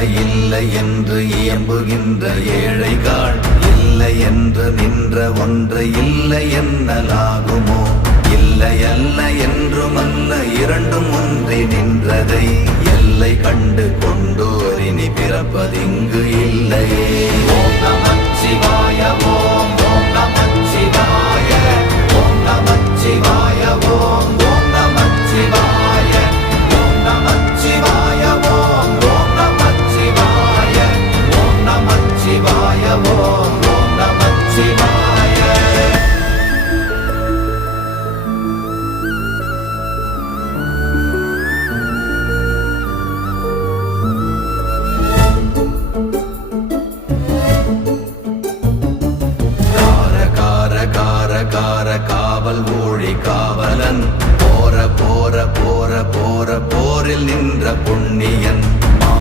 இல்லை இல்லை என்று இயம்புகின்ற ஏழைகள், இல்லை என்று நின்ற ஒன்று இல்லை என்னலாகுமோ? இல்லை அல்ல என்றும் அல்ல, இரண்டும் ஒன்றி நின்றதை எல்லை கண்டு கொண்டோர் இனி பிறப்பதிங்கு